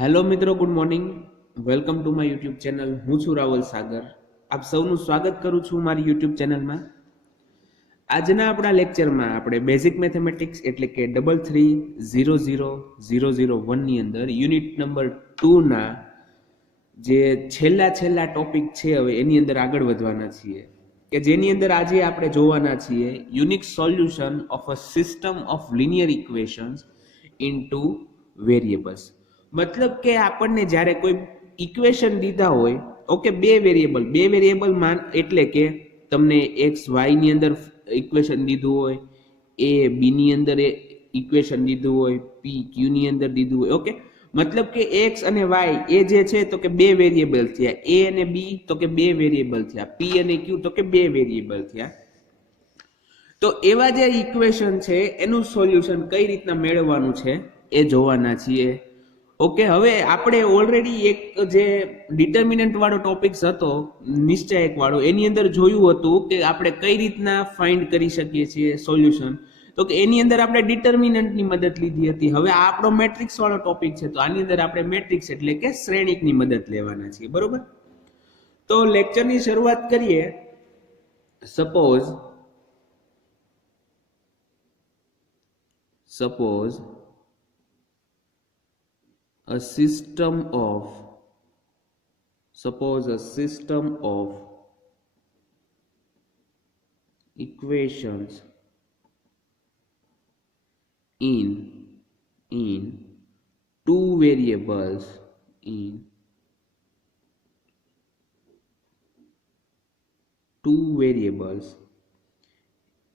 Hello મિત્રો, good morning. Welcome to my YouTube channel. હું છું રાવલ સાગર. આપ સૌનું સ્વાગત કરું છું મારી યુટ્યુબ ચેનલમાં. આજના આપણા લેક્ચરમાં આપણે બેઝિક મેથેમેટિક્સ એટલે કે 33000001 ની અંદર યુનિટ નંબર 2 ના જે છેલ્લા ટોપિક છે હવે એની અંદર આગળ વધવાના છીએ, કે જેની અંદર આજે આપણે જોવાના છીએ unique solution of a system of linear equations into variables. મતલબ કે આપણને જ્યારે કોઈ ઇક્વેશન દીધા હોય, ઓકે, બે વેરિયેબલ માન એટલે કે તમને એક્સ વાય ની અંદર ઇક્વેશન દીધું હોય, એ બી ની અંદર ઇક્વેશન દીધું હોય, પી ક્યુ ની અંદર દીધું હોય, ઓકે. મતલબ કે એક્સ અને વાય એ જે છે તો કે બે વેરિયેબલ થયા, એ અને બી તો કે બે વેરિયેબલ થયા, પી અને ક્યુ તો કે બે વેરિયેબલ થયા. તો એવા જે ઇક્વેશન છે એનું સોલ્યુશન કઈ રીતના મેળવવાનું છે એ જોવાના છીએ. ઓકે, હવે આપણે ઓલરેડી એક જે ડિટર્મિનન્ટ વાળો ટોપિક્સ હતો, નિશ્ચયક વાળો, એની અંદર જોયું હતું કે આપણે કઈ રીતના ફાઇન્ડ કરી શકીએ છીએ સોલ્યુશન. તો કે એની અંદર આપણે ડિટર્મિનન્ટની મદદ લીધી હતી. હવે આ આપણો મેટ્રિક્સ વાળો ટોપિક છે, તો આની અંદર આપણે મેટ્રિક્સ એટલે કે શ્રેણિકની મદદ લેવાના છીએ, બરોબર. તો લેક્ચરની શરૂઆત કરીએ. Suppose a system of equations in two variables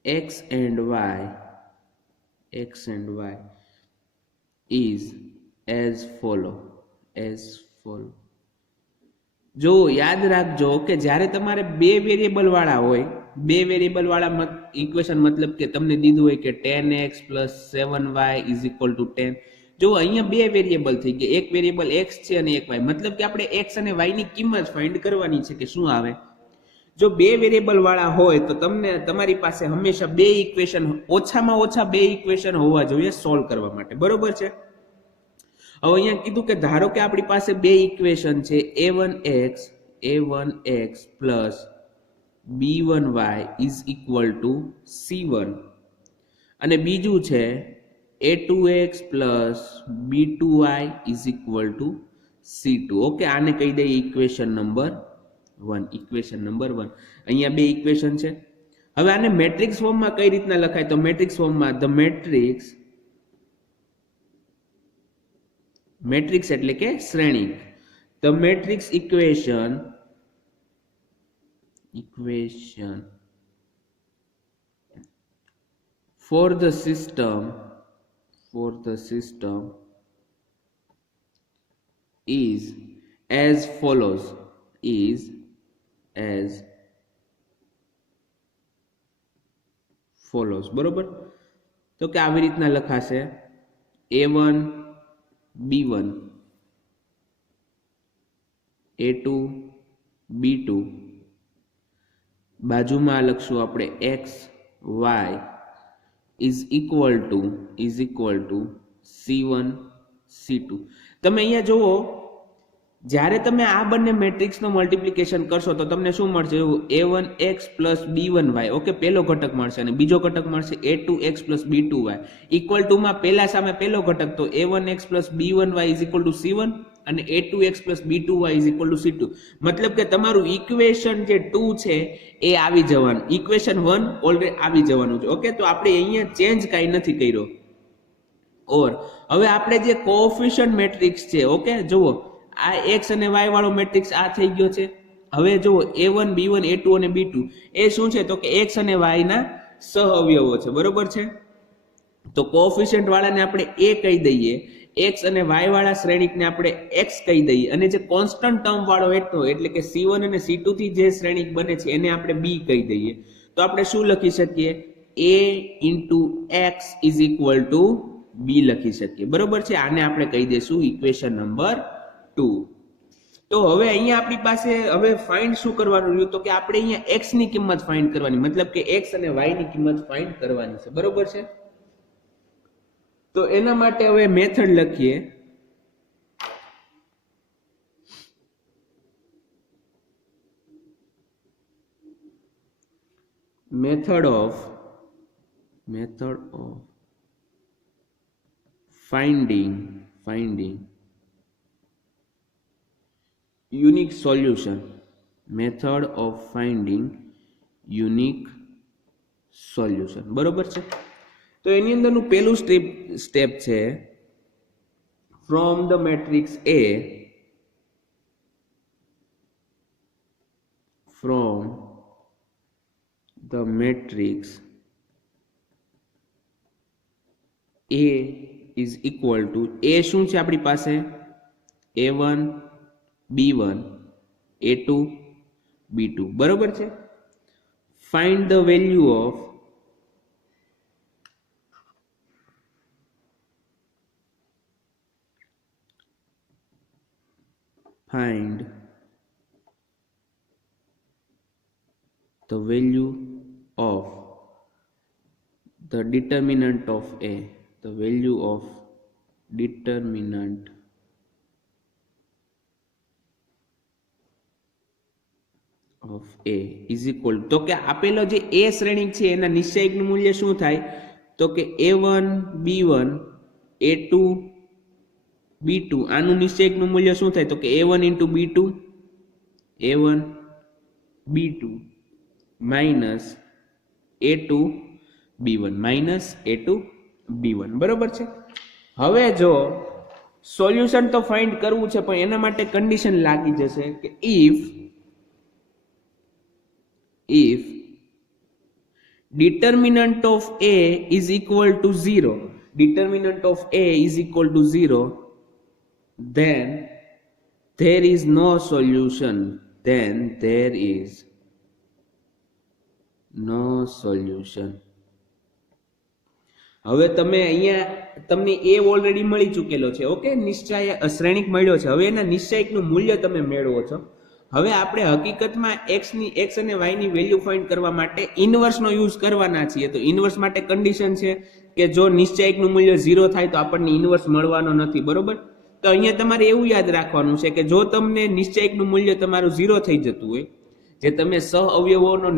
x and y is as follow. જો યાદ રાખજો કે જ્યારે તમારે બે વેરિયેબલ વાળા હોય, બે વેરિયેબલ વાળા ઇક્વેશન, મતલબ કે તમને દીધું હોય કે 10x + 7y = 10. જો અહીંયા બે વેરિયેબલ થઈ ગયા, એક વેરિયેબલ x છે અને એક y, મતલબ કે આપણે x અને y ની કિંમત ફાઇન્ડ કરવાની છે કે શું આવે. જો બે વેરિયેબલ વાળા હોય તો તમારી પાસે હંમેશા બે ઇક્વેશન, ઓછામાં ઓછા બે ઇક્વેશન હોવા જોઈએ સોલ્વ કરવા માટે, બરોબર છે. હવે અહીંયા કીધું કે ધારો કે આપણી પાસે બે ઇક્વેશન છે, a1x plus b1y = c1, અને બીજું છે a2x plus b2y = c2. Okay, આને કહી દઈએ ઇક્વેશન નંબર 1. અહીંયા બે ઇક્વેશન છે. હવે આને મેટ્રિક્સ ફોર્મમાં કઈ રીતના લખાય? તો મેટ્રિક્સ ફોર્મમાં મેટ્રિક્સ એટલે કે શ્રેણિક. The matrix equation for the system is as follows. બરોબર. તો કે આવી રીતના લખાશે a1 b1, a2 b2, બાજુમાં લખશું આપણે x y = c1 c2. તમે અહીંયા જુઓ, જ્યારે તમે આ બંને મેટ્રિક્સનો મલ્ટિપ્લિકેશન કરશો તો તમને શું મળશે? a1x + b1y, ઓકે, પહેલો ઘટક મળશે, અને બીજો ઘટક મળશે a2x + b2y. ઇક્વલ ટુ માં પહેલા સામે પહેલો ઘટક, તો a1x + b1y = c1 અને a2x + b2y = c2. મતલબ કે તમારું ઇક્વેશન જે 2 છે એ આવી જવાનું, ઇક્વેશન 1 ઓલરેડી આવી જવાનું છે. ઓકે, તો આપણે અહીંયા ચેન્જ કાંઈ નથી કર્યો. ઓર હવે આપણે જે કોએફિશિયન્ટ મેટ્રિક્સ છે, ઓકે, જુઓ, આ x અને y વાળો મેટ્રિક્સ આ થઈ ગયો છે. હવે જુઓ a1 b1 a2 અને b2 એ શું છે? તો કે x અને y ના સહઅવયવો છે, બરોબર છે. તો કોએફિશિયન્ટ વાળાને આપણે a કહી દઈએ, x અને y વાળા શ્રેણિકને આપણે x કહી દઈએ, અને જે કોન્સ્ટન્ટ ટર્મ વાળો એટલે કે c1 અને c2 થી જે શ્રેણિક બને છે એને આપણે b કહી દઈએ. તો આપણે શું લખી શકીએ? a * x = b લખી શકીએ, બરોબર છે. આને આપણે કહી દઈશું ઇક્વેશન નંબર 2. તો હવે અહીંયા આપણી પાસે હવે ફાઇન્ડ શું કરવાનું રહ્યું? તો કે આપણે અહીંયા x ની કિંમત ફાઇન્ડ કરવાની, મતલબ કે x અને y ની કિંમત ફાઇન્ડ કરવાની છે, બરોબર છે. તો એના માટે હવે મેથડ લખીએ method of finding unique solution, method of finding unique solution. બરોબર છે. તો એની અંદરનું પહેલું સ્ટેપ છે from the matrix A, from the matrix A is equal to A શું છે આપણી પાસે A1 B1 A2 B2 બરોબર છે. find the value of the determinant of A, the value of determinant of A is equal તો કે આપેલો જે A શ્રેણિક છે એના નિશ્ચયકનું મૂલ્ય શું થાય તો કે A1 B1 A2 B2 આનું નિશ્ચયકનું મૂલ્ય શું થાય તો કે A1 into B2 A1 B2 minus A2 B1 minus A2 B1 બરોબર છે. હવે જો સોલ્યુશન તો ફાઇન્ડ કરવું છે પણ એના માટે કન્ડિશન લાગી જશે કે if determinant of A is equal to 0, determinant of A is equal to 0, then there is no solution, then there is no solution. હવે તમે અહીંયા તમને A ઓલરેડી મળી ચૂકેલો છે, ઓકે, નિશ્ચય શ્રેણિક મળ્યો છે. હવે એના નિશ્ચયકનું મૂલ્ય તમે મેળવો છો. હવે આપણે હકીકતમાં x અને y ની વેલ્યુ ફાઇન્ડ કરવા માટે ઇનવર્સનો યુઝ કરવાના છીએ. તો ઇનવર્સ માટે કન્ડિશન છે કે જો નિશ્ચયકનું મૂલ્ય 0 થાય તો આપણને ઇનવર્સ મળવાનો નથી, બરોબર. તો અહીંયા તમારે એવું યાદ રાખવાનું છે કે જો તમને નિશ્ચયકનું મૂલ્ય તમારું 0 થઈ જતું હોય, જે તમે સહ અવયવોનો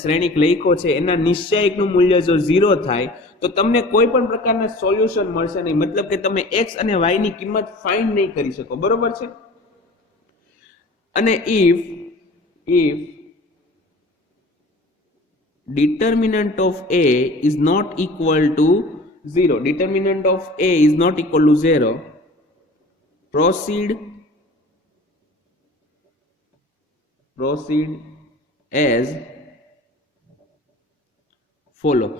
શ્રેણિક લખ્યો છે એના નિશ્ચયકનું મૂલ્ય જો 0 થાય તો તમને કોઈ પણ પ્રકારના સોલ્યુશન મળશે નહીં, મતલબ કે તમે x અને y ની કિંમત ફાઇન્ડ નહીં કરી શકો, બરોબર છે. અને if determinant of A is not equal to 0, determinant of A is not equal to 0, proceed as follow.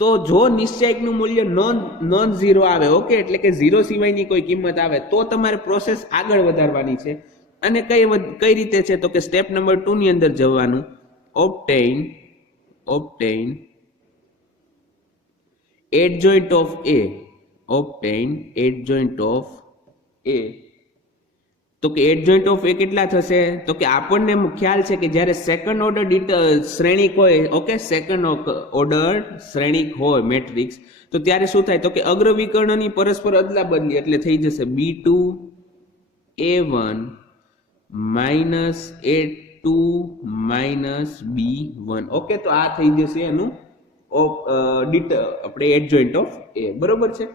તો જો નિશ્ચયકનું મૂલ્ય નોન ઝીરો આવે, ઓકે, એટલે કે 0 સિવાયની કોઈ કિંમત આવે તો તમારે પ્રોસેસ આગળ વધારવાની છે. અને કઈ રીતે છે તો કે સ્ટેપ નંબર 2 ની અંદર જવાનું, obtain adjoint of A, obtain adjoint of A. તો કે adjoint of A કેટલા થશે તો કે આપણને ખ્યાલ છે કે જ્યારે સેકન્ડ ઓર્ડર શ્રેણિક હોય, ઓકે, સેકન્ડ ઓર્ડર શ્રેણિક હોય મેટ્રિક્સ, તો ત્યારે શું થાય તો કે અગ્રવિકર્ણની પરસ્પર અદલા બદલી, એટલે થઈ જશે B2 A1 minus A2 minus B1, okay. તો આ થઈ જશે એનું આપણે એડજોઇન્ટ ઓફ A, બરોબર છે.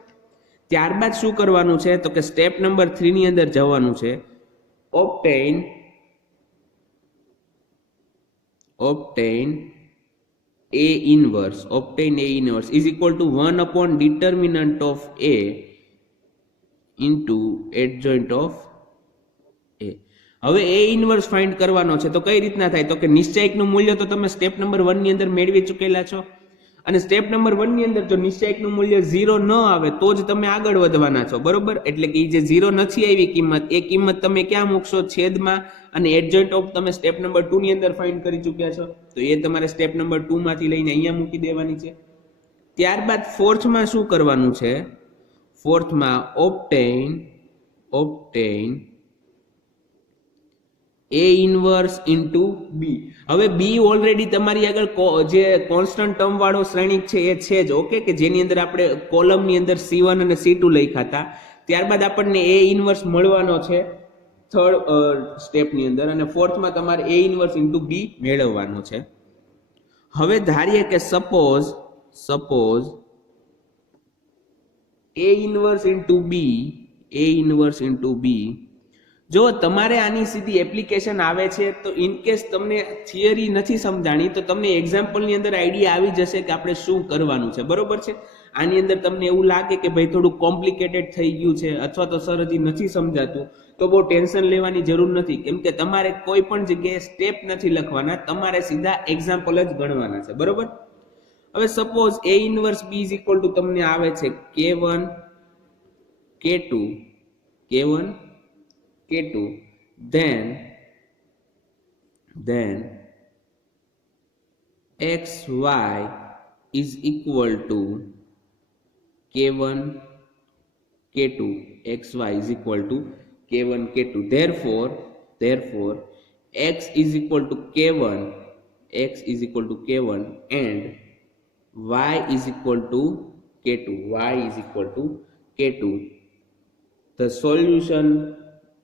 ત્યારબાદ શું કરવાનું છે તો કે સ્ટેપ નંબર 3 ની અંદર જવાનું છે, obtain A inverse is equal to 1 upon determinant of A into adjoint of A. હવે A ઇન્વર્સ ફાઇન્ડ કરવાનો છે તો કઈ રીતના થાય તો કે નિશ્ચયકનું મૂલ્ય તો તમે સ્ટેપ નંબર 1 ની અંદર મેળવી ચૂકેલા છો, અને સ્ટેપ નંબર 1 ની અંદર જો નિશ્ચયકનું મૂલ્ય 0 ન આવે તો જ તમે આગળ વધવાના છો, બરોબર. એટલે કે જે 0 નથી આવી કિંમત, એ કિંમત તમે ક્યાં મૂકશો છેદમાં, અને એડજોઇન્ટ ઓફ તમે સ્ટેપ નંબર 2 ની અંદર ફાઇન્ડ કરી ચૂક્યા છો તો એ તમારે સ્ટેપ નંબર 2 માંથી લઈને અહીંયા મૂકી દેવાની છે. ત્યારબાદ ફોર્થમાં શું કરવાનું છે, ફોર્થમાં obtain A inverse into B. હવે B ઓલરેડી તમારી આગળ જે કોન્સ્ટન્ટ ટર્મ વાળો શ્રેણિક છે એ છે જ, ઓકે, કે જેની અંદર આપણે કોલમની અંદર C1 અને C2 લખ્યા હતા. ત્યારબાદ આપણને A ઇન્વર્સ મળવાનો છે થર્ડ સ્ટેપની અંદર, અને ફોર્થમાં તમારે A ઇન્વર્સ ઇન્ટુ B મેળવવાનો છે. હવે ધારીએ કે suppose A inverse into B, જો તમારે આની સીધી એપ્લિકેશન આવે છે તો ઇન કેસ તમને થિયરી નથી સમજાણી તો તમને એક્ઝામ્પલની અંદર આઈડિયા આવી જશે કે આપણે શું કરવાનું છે, બરોબર છે. આની અંદર તમને એવું લાગે કે ભાઈ થોડું કોમ્પ્લિકેટેડ થઈ ગયું છે અથવા તો સર હજી નથી સમજાતું, તો બહુ ટેન્શન લેવાની જરૂર નથી, કેમ કે તમારે કોઈ પણ જગ્યાએ સ્ટેપ નથી લખવાના, તમારે સીધા એક્ઝામ્પલ જ ગણવાના છે, બરોબર. હવે suppose A inverse B is equal two તમને આવે છે K1 K2 then xy is equal to K1 K2, xy is equal to K1 K2, therefore x is equal to K1 and y is equal to K2. The solution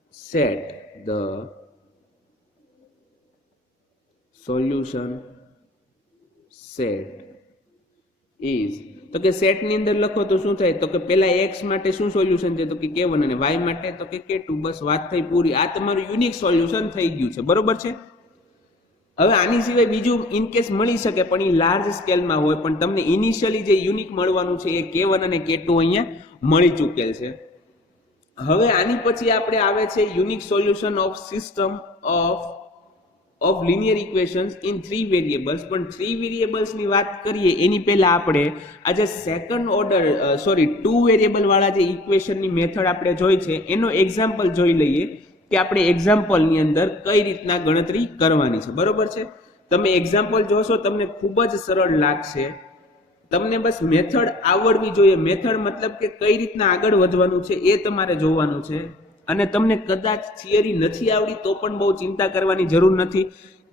set is, તો કે set ની અંદર લખો તો શું થાય, તો કે પેલા x માટે શું સોલ્યુશન છે, તો કે K1 અને y માટે તો કે K2, બસ વાત થઈ પૂરી. આ તમારું યુનિક સોલ્યુશન થઈ ગયું છે, બરોબર છે. હવે આની સિવાય બીજું ઇન કેસ મળી શકે પણ એ લાર્જ સ્કેલમાં હોય, પણ તમને ઇનિશિયલી જે યુનિક મળવાનું છે એ K1 અને K2 અહીંયા મળી ચૂકેલ છે. હવે આની પછી આપણે આવે છે unique solution of system of linear equations in 3 variables. પણ 3 વેરિયેબલ્સ ની વાત કરીએ એની પહેલા આપણે આ જે સેકન્ડ ઓર્ડર 2 વેરિયેબલ વાળા જે ઇક્વેશનની મેથડ આપણે જોઈ છે એનો એક્ઝામ્પલ જોઈ લઈએ કે આપણે એક્ઝામ્પલ ની અંદર કઈ રીતના ગણતરી કરવાની છે, બરોબર છે. તમે એક્ઝામ્પલ જોશો તમને ખૂબ જ સરળ લાગશે, તમને બસ મેથડ આવડવી જોઈએ. મેથડ મતલબ કે કઈ રીતના આગળ વધવાનું છે એ તમારે જોવાનું છે. અને તમને કદાચ થિયરી નથી આવડી તો પણ બહુ ચિંતા કરવાની જરૂર નથી,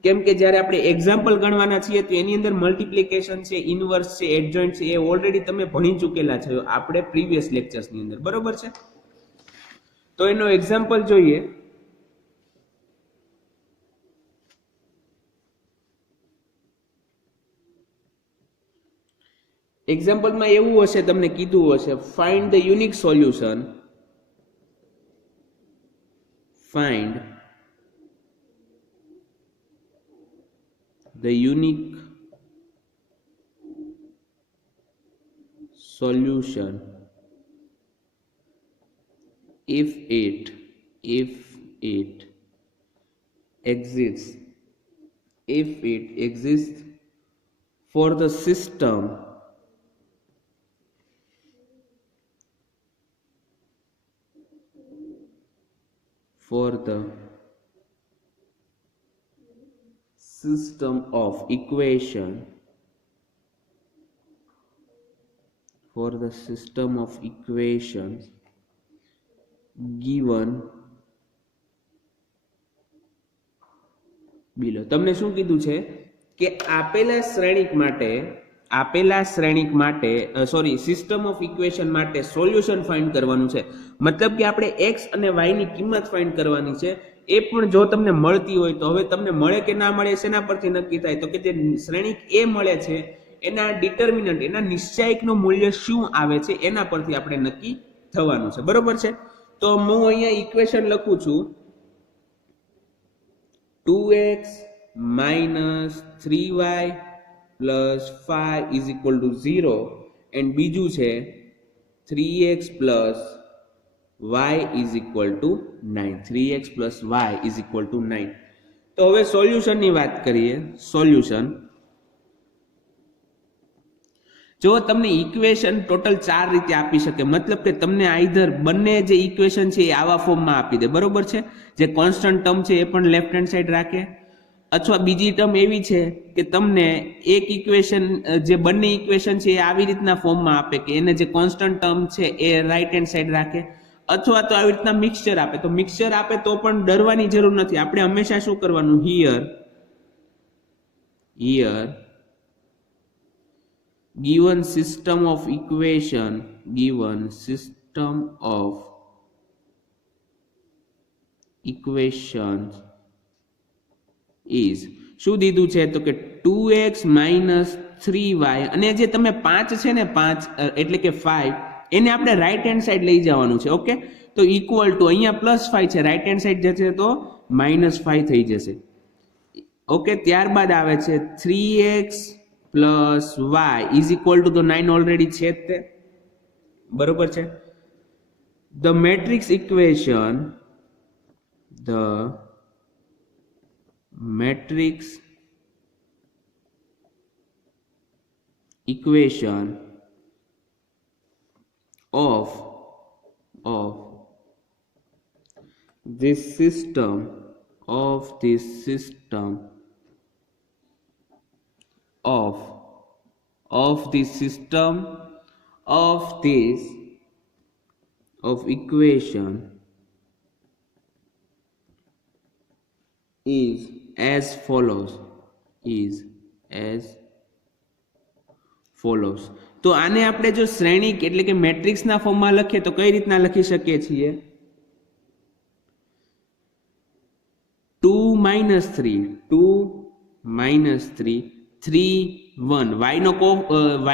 કેમ કે જ્યારે આપણે એક્ઝામ્પલ ગણવાના છીએ તો એની અંદર મલ્ટિપ્લિકેશન છે, ઇનવર્સ છે, એડજોઇન્ટ છે, એ ઓલરેડી તમે ભણી ચૂકેલા છો આપણે પ્રીવિયસ લેક્ચર્સની અંદર, બરોબર છે. તો એનો એક્ઝામ્પલ જોઈએ. એક્ઝામ્પલમાં એવું હશે, તમને કીધું હશે find the unique solution, find the unique solution if it exists for the system of equation given below. તમને શું કીધું છે કે આપેલા શ્રેણિક માટે સિસ્ટમ ઓફ ઇક્વેશન માટે સોલ્યુશન ફાઇન્ડ કરવાનું છે. મતલબ કે આપણે x અને y ની કિંમત ફાઇન્ડ કરવાની છે. એ પણ જો તમને મળતી હોય તો હવે તમને મળે કે ના મળે શેના પરથી નક્કી થાય, તો કે જે શ્રેણિક a મળે છે એના ડિટર્મિનન્ટ, એના નિશ્ચાયકનું મૂલ્ય શું આવે છે એના પરથી આપણે નક્કી થવાનું છે, બરોબર છે. તો હું અહીંયા ઇક્વેશન લખું છું 2x minus 3y plus 5 is equal to 0 and બીજું છે 3x plus y is equal to 9. 3x plus y is equal to 9. તો હવે સોલ્યુશનની વાત કરીએ. સોલ્યુશન જો તમને ઇક્વેશન ટોટલ 4 રીતે આપી શકે, મતલબ કે તમને આઈધર બંને જે ઇક્વેશન છે એ આવા ફોર્મમાં આપી દે, બરોબર છે, જે કોન્સ્ટન્ટ ટર્મ છે એ પણ લેફ્ટ હેન્ડ સાઈડ રાખે, અથવા બીજી ટર્મ એવી છે કે તમને એક ઇક્વેશન જે બંને ઇક્વેશન છે એ આવી રીતના ફોર્મમાં આપે કે એને જે કોન્સ્ટન્ટ ટર્મ છે એ રાઈટ હેન્ડ સાઈડ રાખે, અથવા તો આવી રીતના મિક્સચર આપે. તો મિક્સચર આપે તો પણ ડરવાની જરૂર નથી. આપણે હંમેશા શું કરવાનું, here given system of equations is શું દીધું છે, તો કે 2x માઇનસ 3y અને જે તમે 5 છે ને 5 એટલે કે 5 એને આપણે રાઈટ હેન્ડ સાઈડ લઈ જવાનું છે. ઓકે, તો ઇક્વલ ટુ અહીંયા +5 છે, રાઈટ હેન્ડ સાઈડ જશે તો -5 થઈ જશે. ઓકે, ત્યારબાદ આવે છે 3x + y is equal two, તો 9 ઓલરેડી છે જ તે, બરોબર છે. The matrix equation of this system of equation is as follows. તો આને આપણે જો શ્રેણિક એટલે કે મેટ્રિક્સના ફોર્મમાં લખીએ તો કઈ રીતના લખી શકીએ છીએ? 2 - 3 3 1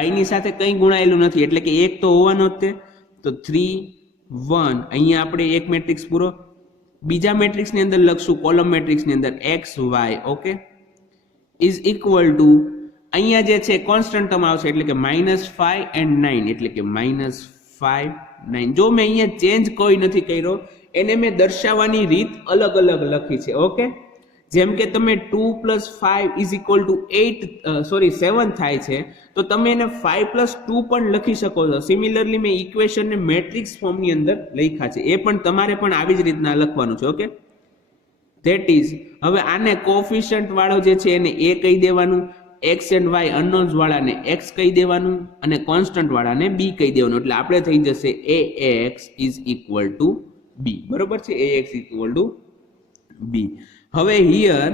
y ની સાથે કંઈ ગુણાયેલું નથી એટલે કે એક તો હોવાનો જ તે, તો 3 1 અહીંયા આપણે એક મેટ્રિક્સ પૂરો. બીજા મેટ્રિક્સની અંદર લખશું કોલમ મેટ્રિક્સની અંદર x y. Okay, is equal two અહીંયા જે છે કોન્સ્ટન્ટ ટર્મ આવશે એટલે કે -5 and 9 એટલે કે -5 9. જો મેં અહીંયા ચેન્જ કોઈ નથી કર્યો, એને મેં દર્શાવવાની રીત અલગ અલગ લખી છે. ઓકે, જેમ કે તમે 2 + 5 = 7 થાય છે, તો તમે એને 5 + 2 પણ લખી શકો છો. સિમિલરલી મેં ઇક્વેશનને મેટ્રિક્સ ફોર્મની અંદર લખ્યા છે, એ પણ તમારે પણ આવી જ રીતના લખવાનું છે. ઓકે, ધેટ ઇઝ, હવે આને કોફિશિયન્ટ વાળો જે છે એને a કહી દેવાનું, x and y અનનોન્સ વાળાને x કહી દેવાનું અને કોન્સ્ટન્ટ વાળાને b કહી દેવાનું. એટલે આપણે થઈ જશે ax is equal two b. બરોબર છે, ax ઇક્વલ ટુ b. હવે here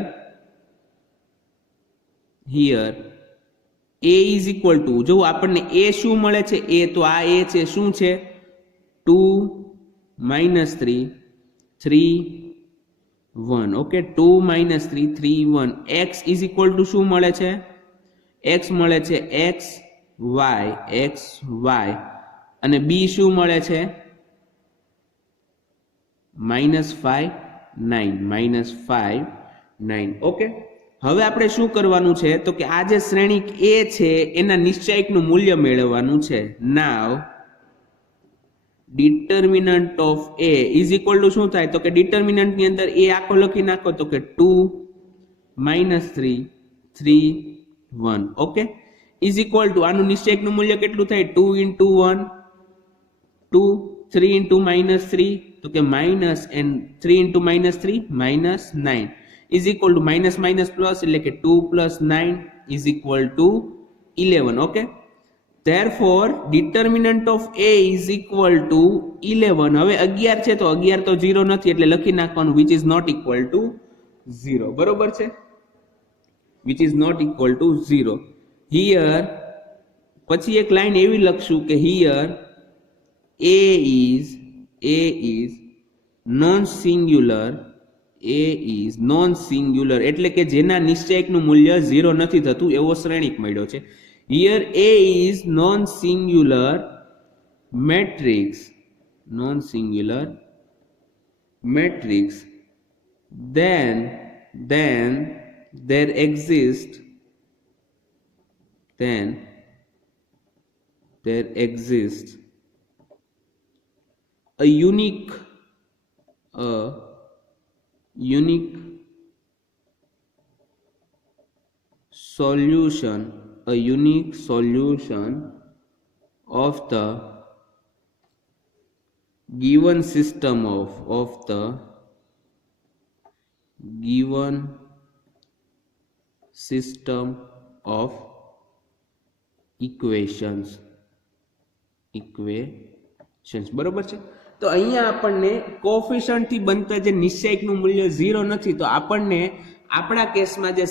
a is equal two, જો આપણને a શું મળે છે? a તો આ a છે, શું છે? 2 - 3 3 1. Okay, 2 - 3 3 1. x is equal to શું મળે છે? x મળે છે x y અને b શું મળે છે? -5 9. ઓકે, હવે આપણે શું કરવાનું છે તો કે આ જે શ્રેણિક a છે એના નિશ્ચયકનું મૂલ્ય મેળવવાનું છે. Now determinant of a is equal to શું થાય? તો કે ડિટર્મિનન્ટ ની અંદર a આખો લખી નાખો, તો કે 2 - 3 3 1. ઓકે, ઇઝ ઇક્વલ ટુ આનું નિશ્ચયકનું મૂલ્ય કેટલું થાય? 2 × 1 2 3 × -3 તો કે minus and 3 × -3 -9 is equal two minus plus એટલે કે 2 + 9 is equal two 11. Okay, therefore determinant of a is equal to 11. હવે 11 છે તો 11 તો 0 નથી એટલે લખી નાખવાનું which is not equal to 0. બરોબર છે, which is not equal to 0. here પછી એક લાઈન એવી લખશું કે here a is non singular એટલે કે જેના નિશ્ચયકનું મૂલ્ય 0 નથી થતું એવો શ્રેણિક મળ્યો છે. Here a is non-singular matrix. Then there exists a unique solution of the given system of equations. બરોબર છે, તો અહીંયા આપણને કોફિશિયન્ટ થી બનતા જે નિશ્ચયકનું મૂલ્ય 0 નથી, તો આપણને આપણા કેસમાં જે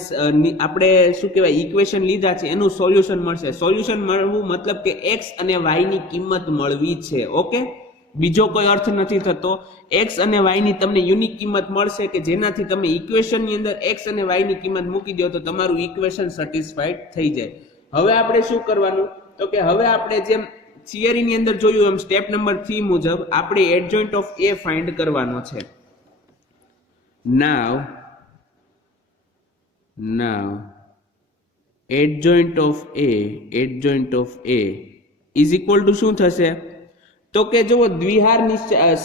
આપણે શું કહેવાય ઇક્વેશન લીધા છે એનું સોલ્યુશન મળશે. સોલ્યુશન મળવું મતલબ કે x અને y ની કિંમત મળવી છે. ઓકે, બીજો કોઈ અર્થ નથી થતો. x અને y ની તમને યુનિક કિંમત મળશે કે જેનાથી તમે ઇક્વેશન ની અંદર x અને y ની કિંમત મૂકી દો તો તમારું ઇક્વેશન સેટિસ્ફાઈડ થઈ જાય. હવે આપણે શું કરવાનું તો કે હવે આપણે જેમ થિયરી ની અંદર જોયું એમ સ્ટેપ નંબર 3 મુજબ આપણે એડજોઇન્ટ ઓફ a ફાઇન્ડ કરવાનો છે. now adjoint of a is equal to શું થશે તો કે જો દ્વિહાર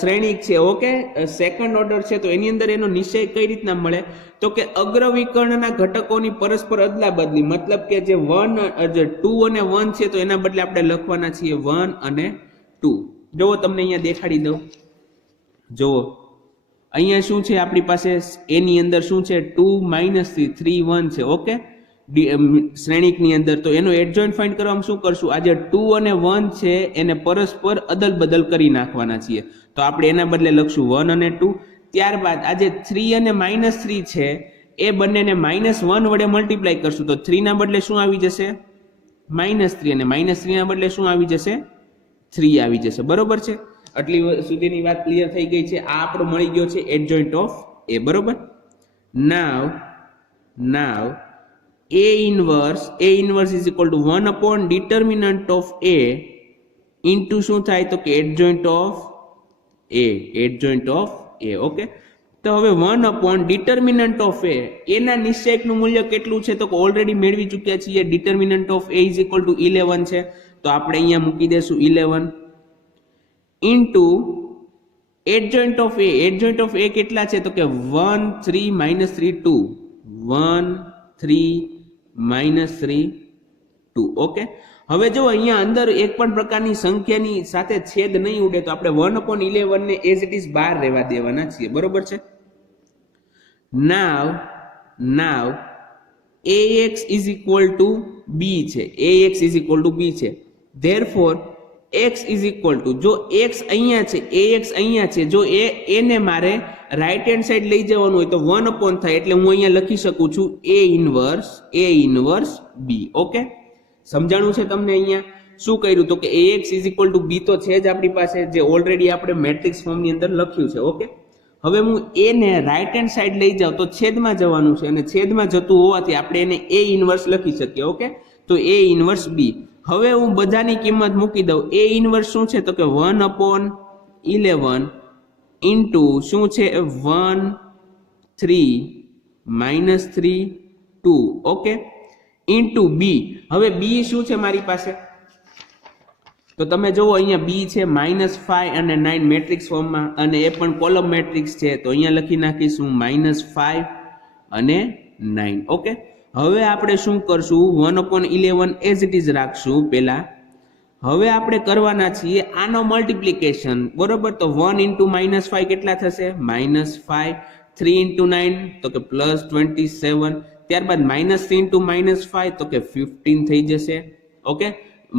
શ્રેણિક છે. ઓકે, સેકન્ડ ઓર્ડર છે તો એની અંદર એનો નિશ્ચય કઈ રીતના મળે તો કે અગ્રવિકર્ણના ઘટકોની પરસ્પર અદલા બદલી, મતલબ કે જે 2 અને 1 છે તો એના બદલે આપણે લખવાના છીએ 1 અને 2. જો તમને અહીંયા દેખાડી દઉં, જો અહીંયા શું છે આપણી પાસે એની અંદર શું છે 2 -3 3 1 છે. ઓકે, શ્રેણિકની અંદર તો એનો એડજોઇન્ટ ફાઇન્ડ કરવામાં શું કરશું, આ જે 2 અને 1 છે એને પરસ્પર અદલ બદલ કરી નાખવાના છીએ. તો આપણે એના બદલે લખશું 1 અને 2. ત્યારબાદ આ જે 3 અને -3 છે એ બંનેને -1 વડે મલ્ટીપ્લાય કરશું તો 3 ના બદલે શું આવી જશે -3 અને -3 ના બદલે શું આવી જશે 3 આવી જશે. બરોબર છે, આટલી સુધીની વાત ક્લિયર થઈ ગઈ છે. આ આપણો મળી ગયો છે એડજોઇન્ટ ઓફ એ. બરોબર, નાવ A inverse is equal to 1 upon determinant of A into શું થાય તો કે adjoint of A. ઓકે, તો હવે 1 upon determinant of A એના નિશ્ચયકનું મૂલ્ય કેટલું છે તો કે ઓલરેડી મેળવી ચૂક્યા છીએ. determinant of A is equal to 11 છે તો આપણે અહીંયા મૂકી દેશું 11 into adjoint of A કેટલા છે તો કે 1 3 -3 2 1 3 -3 2. ઓકે, હવે જો અહીંયા અંદર એક પણ પ્રકારની સંખ્યાની સાથે છેદ નહીં ઉડે તો આપણે 1/11 ને એઝ ઇટ ઇઝ બહાર રહેવા દેવાના છીએ. બરોબર છે. નાવ ax is equal to b છે. therefore x is equal to, જો x અહીંયા છે ax અહીંયા છે, જો એને મારે રાઈટ હેન્ડ સાઈડ લઈ જવાનું હોય તો 1 થાય એટલે હું અહીંયા લખી શકું છું a ઇન્વર્સ b. ઓકે, સમજાણું છે તમને? અહીંયા શું કર્યું તો કે ax is equal to b તો છે જ આપણી પાસે, જે ઓલરેડી આપણે મેટ્રિક્સ ફોર્મની અંદર લખ્યું છે. ઓકે, હવે હું a ને રાઈટ હેન્ડ સાઈડ લઈ જાઉં તો છેદમાં જવાનું છે અને છેદમાં જતું હોવાથી આપણે એને a ઇન્વર્સ લખી શકીએ. ઓકે, તો a ઇન્વર્સ b. હવે હું બધાની કિંમત મૂકી દઉં. a ઇન્વર્સ શું છે તો કે 1/11 ઇન્ટુ શું છે 1 3 -3 2. Okay, into b. હવે b શું છે મારી પાસે તો તમે જુઓ અહીંયા b છે -5 અને 9 મેટ્રિક્સ ફોર્મમાં, અને એ પણ કોલમ મેટ્રિક્સ છે તો અહીંયા લખી નાખીશું -5 અને 9. ઓકે, હવે આપણે શું કરશું 1/11 એઝ ઇટ ઇઝ રાખશું પહેલા. હવે આપણે કરવાના છીએ આનો મલ્ટીપ્લિકેશન. બરોબર, તો 1 × -5 કેટલા થશે -5, 3 × 9 તો કે +27, ત્યારબાદ -3 × -5 તો કે 15 થઈ જશે. ઓકે,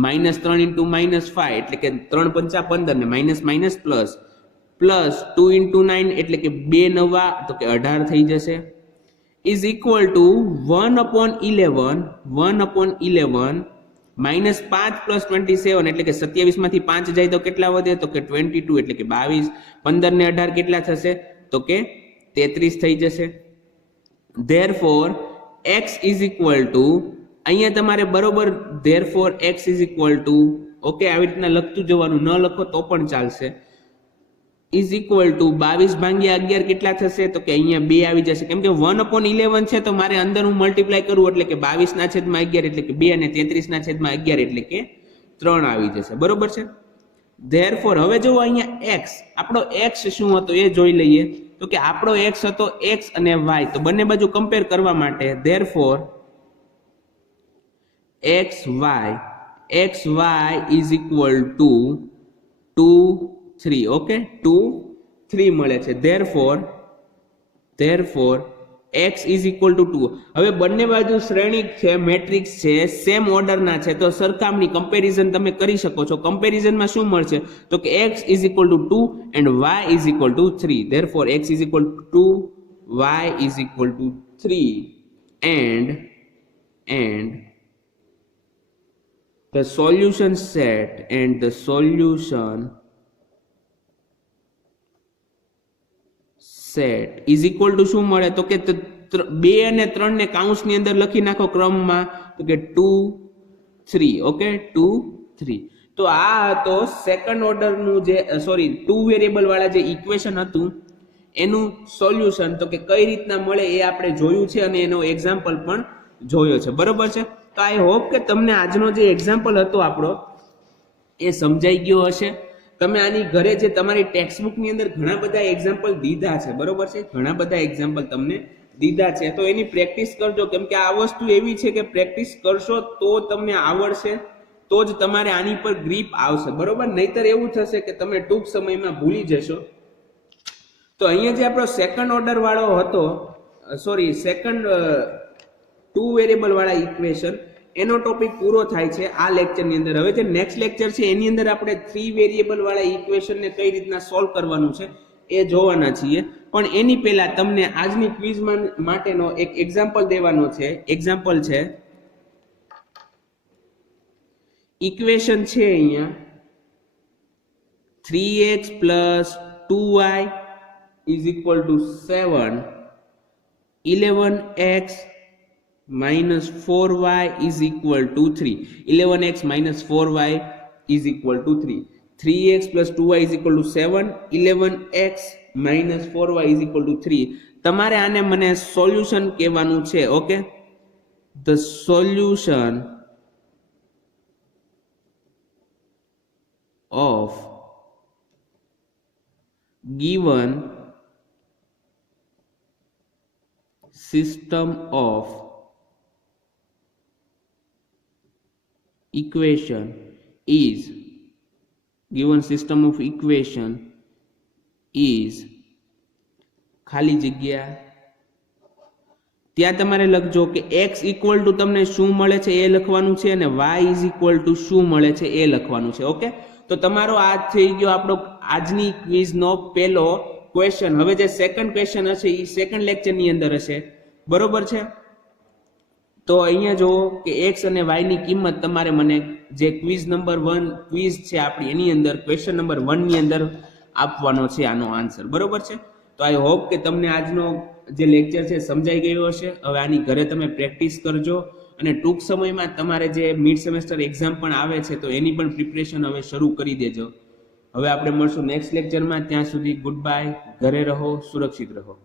-3 × -5 એટલે કે 3 × 5 15 ને માઇનસ પ્લસ 2 × 9 એટલે કે 2 9 તો કે 18 થઈ જશે. is equal to 1/11 -5 + 27 એટલે કે 27 માંથી 5 જાય તો કેટલા વધે તો કે 22 એટલે કે 22. 15 ને 18 કેટલા થશે તો કે 33 થઈ જશે. therefore x is equal to, અહીંયા તમારે બરોબર therefore x is equal to, okay, આવી રીતના લખતું જવાનું, ન લખો તો પણ ચાલશે. is equal to 22/11 કેટલા થશે તો કે અહીંયા 2 આવી જશે, કેમ કે 1/11 છે તો મારે અંદર હું મલ્ટીપ્લાય કરું એટલે કે 22/11 એટલે કે 2 અને 33/11 એટલે કે 3 આવી જશે. બરોબર છે. therefore હવે જો અહીંયા x, આપણો x શું હતો એ જોઈ લઈએ તો કે આપણો x હતો x અને y, તો બંને બાજુ કમ્પેર કરવા માટે therefore xy is equal to 2 3. Okay, 2 3 મળે છે. therefore x is equal to 2. હવે બંને બાજુ શ્રેણિક છે, મેટ્રિક્સ છે, સેમ ઓર્ડરના છે તો સરખામણી કમ્પેરિઝન તમે કરી શકો છો. કમ્પેરિઝનમાં શું મળશે તો કે x is equal to 2 and y is equal to 3. therefore x is equal to 2, y is equal to 3 and the solution set set is equal to શું મળે તો કે 2 અને 3 ને કાઉન્સની અંદર લખી નાખો ક્રમમાં તો કે 2 3 ઓકે 2 3 તો આ હતો સેકન્ડ ઓર્ડરનું જે સોરી 2 વેરિયેબલ વાળા જે ઇક્વેશન હતું એનું સોલ્યુશન તો કે કઈ રીતના મળે એ આપણે જોયું છે અને એનો એક્ઝામ્પલ પણ જોયો છે બરોબર છે તો આઈ હોપ કે તમને આજનો જે એક્ઝામ્પલ હતો આપણો એ સમજાઈ ગયો હશે તમે આની ઘરે જે તમારી ટેક્સ્ટ બુક ની અંદર ઘણા બધા એક્ઝામ્પલ દીધા છે બરોબર છે ઘણા બધા એક્ઝામ્પલ તમને દીધા છે તો એની પ્રેક્ટિસ કરજો કેમ કે આ વસ્તુ એવી છે કે પ્રેક્ટિસ કરશો તો તમને આવડશે તો જ તમારે આની પર ગ્રીપ આવશે બરોબર નહીતર એવું થશે કે તમે ટૂંક સમયમાં ભૂલી જશો તો અહીંયા જે આપણો સેકન્ડ ઓર્ડર વાળો હતો સોરી સેકન્ડ 2 વેરિયેબલ વાળા ઇક્વેશન એનો ટોપિક પૂરો થાય છે આ લેક્ચરની અંદર હવે જે નેક્સ્ટ લેક્ચર છે એની અંદર આપણે 3 વેરિયેબલ વાળા ઇક્વેશનને કઈ રીતના સોલ્વ કરવાનું છે એ જોવાના છીએ પણ એની પહેલા તમને આજની ક્વિઝ માટેનો એક એક્ઝામ્પલ દેવાનો છે એક્ઝામ્પલ છે ઇક્વેશન છે અહીંયા 3x + 2y = 7 11x -4y = 3 11x - 4y = 3 3x + 2y = 7 11x - 4y = 3 તમારે આને મને સોલ્યુશન કહેવાનું છે okay the solution of given system of equation is given system of equation is ખાલી જગ્યા ત્યાં તમારે લખજો કે x = તમને શું મળે છે એ લખવાનું છે અને y = શું મળે છે એ લખવાનું છે ઓકે તો તમારો આ થઈ ગયો આપણો આજની ક્વિઝનો પહેલો ક્વેશ્ચન હવે જે સેકન્ડ ક્વેશ્ચન હશે એ સેકન્ડ લેક્ચરની અંદર હશે બરોબર છે તો અહીંયા જો કે x અને y ની કિંમત તમારે મને જે ક્વિઝ નંબર 1 ક્વિઝ છે આપણી એની અંદર ક્વેશ્ચન નંબર 1 ની અંદર આપવાનો છે આનો આન્સર બરોબર છે તો આઈ હોપ કે તમને આજનો જે લેક્ચર છે સમજાઈ ગયો હશે હવે આની ઘરે તમે પ્રેક્ટિસ કરજો અને ટૂંક સમયમાં તમારે જે મિડ સેમેસ્ટર એક્ઝામ પણ આવે છે તો એની પણ પ્રિપરેશન હવે શરૂ કરી દેજો હવે આપણે મળશું નેક્સ્ટ લેક્ચરમાં ત્યાં સુધી ગુડ બાય ઘરે રહો સુરક્ષિત રહો